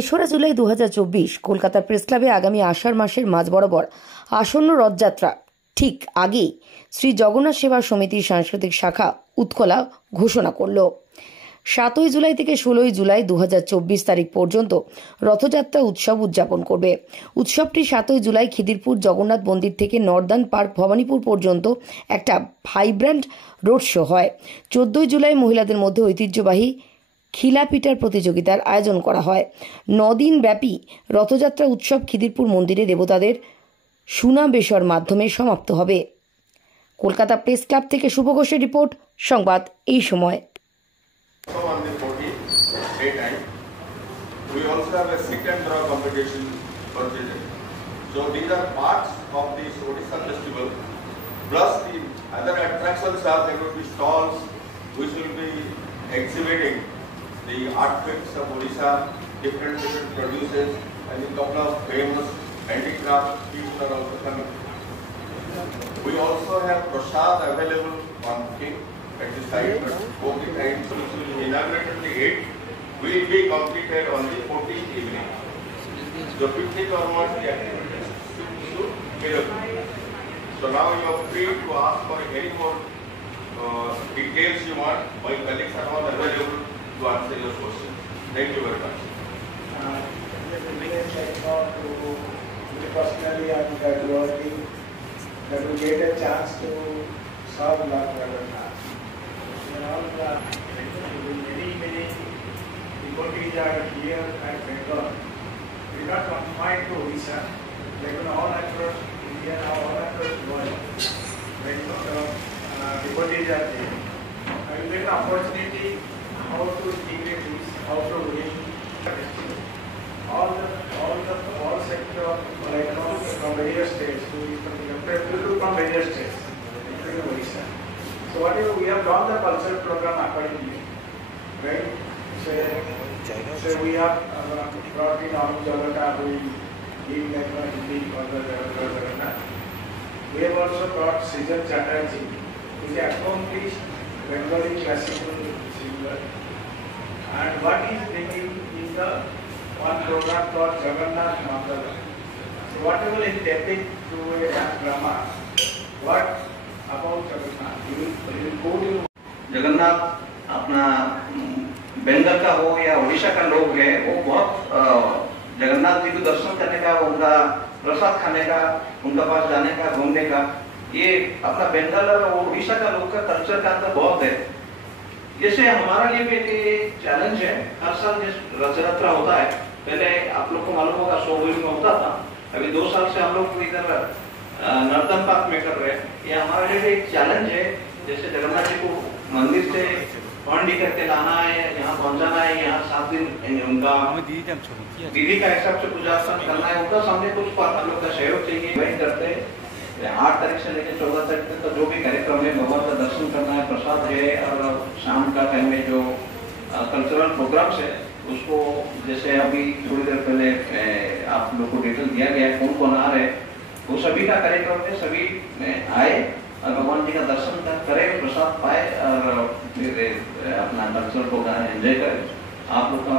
তেসরা জুলাই 2024 কলকাতার প্রেস ক্লাবে আগামী আষাঢ় মাসের মাঝ বরাবর আসন্ন রথযাত্রা ঠিক আগেই শ্রী জগন্নাথ সেবা সমিতির সাংস্কৃতিক শাখা উৎকলা ঘোষণা করল 7 জুলাই থেকে 16 জুলাই 2024 তারিখ পর্যন্ত রথযাত্রা উৎসব উদযাপন করবে। উৎসবটি 7 জুলাই খিদিরপুর জগন্নাথ মন্দির থেকে নর্দার্ন পার্ক ভবানীপুর পর্যন্ত একটা ভাইব্র্যান্ট রোড শো হয়। 14 জুলাই মহিলাদের মধ্যে ঐতিহ্যবাহী খিলাপিটার প্রতিযোগিতার আয়োজন করা হয়। 9 দিন ব্যাপী রথযাত্রা উৎসব খিদিরপুর মন্দিরে দেবতাদের সুনাবেশর মাধ্যমে সমাপ্ত হবে। কলকাতা প্রেস ক্লাব থেকে শুভ ঘোষের রিপোর্ট, সংবাদ এই সময়। On the 14th daytime, we also have a sit and draw competition for children. So these are parts of this Odisha festival. Plus the other attractions are there will be stalls which will be exhibiting the artifacts of Odisha, different producers, and a couple of famous handicraft people are also coming. We also have prasad available on cake at the site, but both the times which will be inaugurated on the 8th will be completed on the 14th evening. So 15th onwards the activities should be repeated. So now you are free to ask for any more details you want. My colleagues are all available to answer your questions. Thank you very much. Personally, I'm working that we get a chance to serve Lord Jagannath. Many devotees are here at Bengal. We are not confined to Odisha. They are all across India, all across the world. Many devotees are there. I will get an opportunity how to integrate this, how to bring all sector of from various states, people from various states, including Odisha. So whatever we have done the cultural program accordingly, right? So we have brought in Anuj Jalaka, we give like a Hindi for the Jagannath. We have also brought Srijan Chatterjee, who is an accomplished Bengali classical singer. And what he is bringing is the one program called Jagannath Mandala. So whatever is tapping through a dance drama, what about Jagannath? You will go to Jagannath अपना बंगाल का हो या उड़ीसा का लोग है, वो बहुत जगन्नाथ जी को दर्शन करने का, उनका प्रसाद खाने का, उनका पास जाने का, घूमने का, ये अपना बंगाल और उड़ीसा का लोग का कल्चर का अंदर बहुत है। जैसे हमारा लिए भी एक चैलेंज है, हर साल रथ यात्रा होता है। पहले आप लोग को मालूम होगा 100 में होता था, अभी 2 साल से हम लोग इधर नर्तन पार्क में कर रहे हैं। ये हमारे लिए एक चैलेंज है। जैसे जगन्नाथ जी को मंदिर से पौंडी करके लाना है, यहाँ पहुँचाना है, यहाँ 7 दिन उनका दीदी का हिसाब से पूजा अर्चना करना है, उनका सामने कुछ हम लोग का सहयोग चाहिए। वही करते हैं 8 तारीख से लेकर 14 तारीख तक का जो भी कार्यक्रम है, भगवान का दर्शन करना है, प्रसाद है, और शाम का टाइम में जो कल्चरल प्रोग्राम्स है उसको, जैसे अभी थोड़ी देर पहले आप लोग को डिटेल दिया गया है कौन कौन आ रहे हैं, वो सभी का कार्यक्रम है। सभी आए और भगवान जी का दर्शन करें, प्रसाद पाए और फिर अपना कल्चरल प्रोग्राम एंजॉय करें। आप लोग का